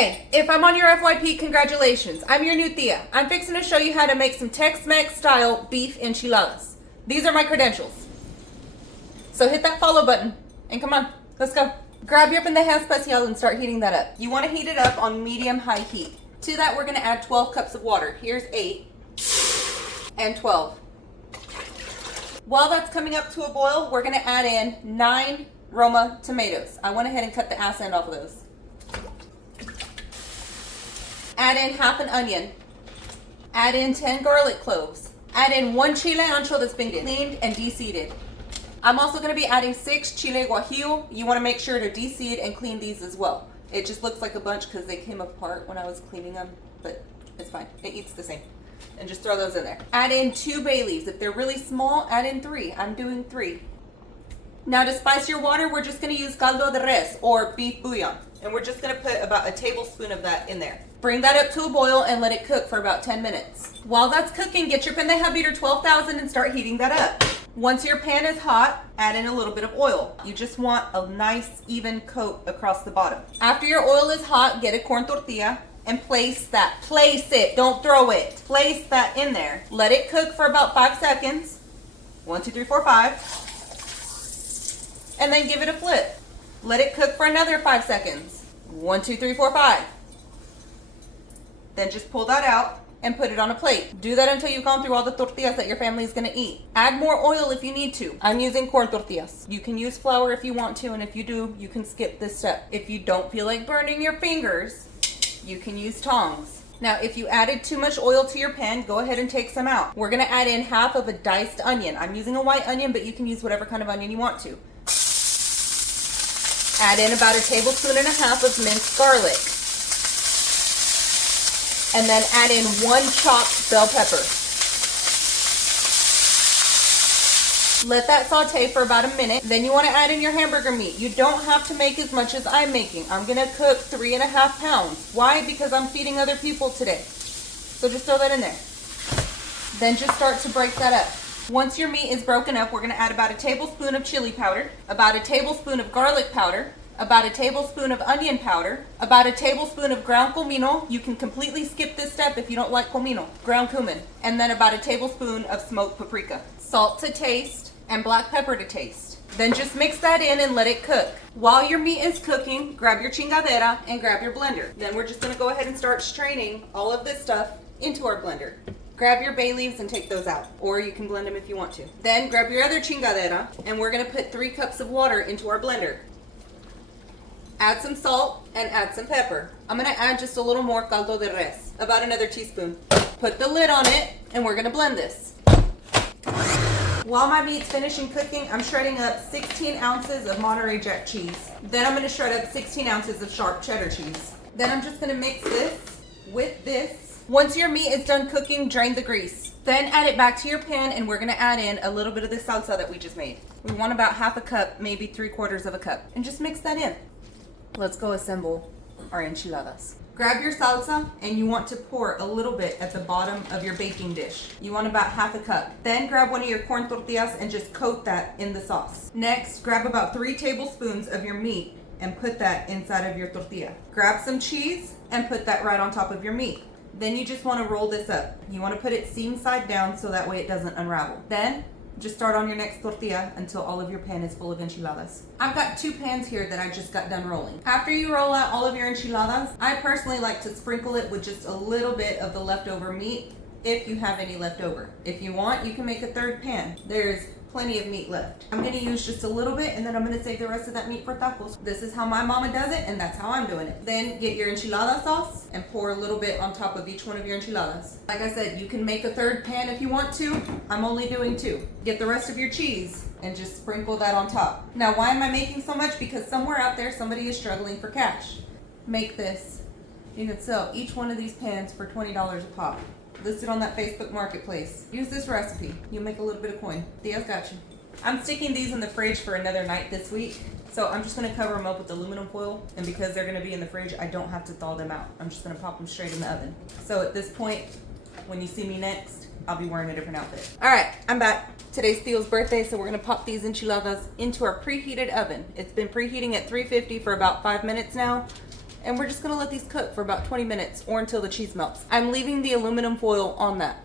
Hey, if I'm on your FYP, congratulations. I'm your new Tia. I'm fixing to show you how to make some Tex-Mex style beef enchiladas. These are my credentials. So hit that follow button and come on, let's go. Grab your bandeja especial and start heating that up. You want to heat it up on medium-high heat. To that, we're going to add 12 cups of water. Here's 8 and 12. While that's coming up to a boil, we're going to add in 9 Roma tomatoes. I went ahead and cut the ass end off of those. Add in half an onion. Add in 10 garlic cloves. Add in 1 chile ancho that's been cleaned and de-seeded. I'm also going to be adding 6 chile guajillo. You want to make sure to de-seed and clean these as well. It just looks like a bunch because they came apart when I was cleaning them, but it's fine. It eats the same. And just throw those in there. Add in 2 bay leaves. If they're really small, add in 3. I'm doing 3. Now to spice your water, we're just going to use caldo de res or beef bouillon. And we're just going to put about a tablespoon of that in there. Bring that up to a boil and let it cook for about 10 minutes. While that's cooking, get your pendeja beater 12,000 and start heating that up. Once your pan is hot, add in a little bit of oil. You just want a nice even coat across the bottom. After your oil is hot, get a corn tortilla and place it, don't throw it. Place that in there. Let it cook for about 5 seconds. 1, 2, 3, 4, 5. And then give it a flip. Let it cook for another 5 seconds. 1, 2, 3, 4, 5. Then just pull that out and put it on a plate. Do that until you've gone through all the tortillas that your family is going to eat. Add more oil if you need to. I'm using corn tortillas. You can use flour if you want to, and if you do, you can skip this step. If you don't feel like burning your fingers, you can use tongs. Now, if you added too much oil to your pan, go ahead and take some out. We're going to add in half of a diced onion. I'm using a white onion, but you can use whatever kind of onion you want to. Add in about 1.5 tablespoons of minced garlic. And then add in 1 chopped bell pepper. Let that saute for about a minute. Then you want to add in your hamburger meat. You don't have to make as much as I'm making. I'm going to cook 3.5 pounds. Why? Because I'm feeding other people today. So just throw that in there. Then just start to break that up. Once your meat is broken up, we're going to add about 1 tablespoon of chili powder, about 1 tablespoon of garlic powder, about 1 tablespoon of onion powder, about 1 tablespoon of ground comino. You can completely skip this step if you don't like comino, ground cumin. And then about 1 tablespoon of smoked paprika. Salt to taste and black pepper to taste. Then just mix that in and let it cook. While your meat is cooking, grab your chingadera and grab your blender. Then we're just going to go ahead and start straining all of this stuff into our blender. Grab your bay leaves and take those out, or you can blend them if you want to. Then grab your other chingadera and we're going to put 3 cups of water into our blender. Add some salt and add some pepper. I'm going to add just a little more caldo de res, about another teaspoon. Put the lid on it and we're going to blend this. While my meat's finishing cooking, I'm shredding up 16 ounces of Monterey Jack cheese. Then I'm going to shred up 16 ounces of sharp cheddar cheese. Then I'm just going to mix this with this. Once your meat is done cooking, drain the grease. Then add it back to your pan and we're going to add in a little bit of the salsa that we just made. We want about 1/2 cup, maybe 3/4 of a cup. And just mix that in. Let's go assemble our enchiladas. Grab your salsa and you want to pour a little bit at the bottom of your baking dish. You want about 1/2 cup. Then grab one of your corn tortillas and just coat that in the sauce. Next, grab about 3 tablespoons of your meat and put that inside of your tortilla. Grab some cheese and put that right on top of your meat. Then you just want to roll this up. You want to put it seam side down so that way it doesn't unravel. Then just start on your next tortilla until all of your pan is full of enchiladas. I've got 2 pans here that I just got done rolling. After you roll out all of your enchiladas, I personally like to sprinkle it with just a little bit of the leftover meat if you have any left over. If you want, you can make a 3rd pan. There's plenty of meat left. I'm going to use just a little bit and then I'm going to save the rest of that meat for tacos. This is how my mama does it and that's how I'm doing it. Then get your enchilada sauce and pour a little bit on top of each one of your enchiladas. Like I said, you can make a 3rd pan if you want to. I'm only doing 2. Get the rest of your cheese and just sprinkle that on top. Now, why am I making so much? Because somewhere out there, somebody is struggling for cash. Make this. You can sell each one of these pans for $20 a pop. Listed on that Facebook marketplace. Use this recipe. You'll make a little bit of coin. Tia's got you. I'm sticking these in the fridge for another night this week. So I'm just going to cover them up with aluminum foil. And because they're going to be in the fridge, I don't have to thaw them out. I'm just going to pop them straight in the oven. So at this point, when you see me next, I'll be wearing a different outfit. All right, I'm back. Today's Theo's birthday, so we're going to pop these enchiladas into our preheated oven. It's been preheating at 350 for about 5 minutes now. And we're just gonna let these cook for about 20 minutes or until the cheese melts. I'm leaving the aluminum foil on that.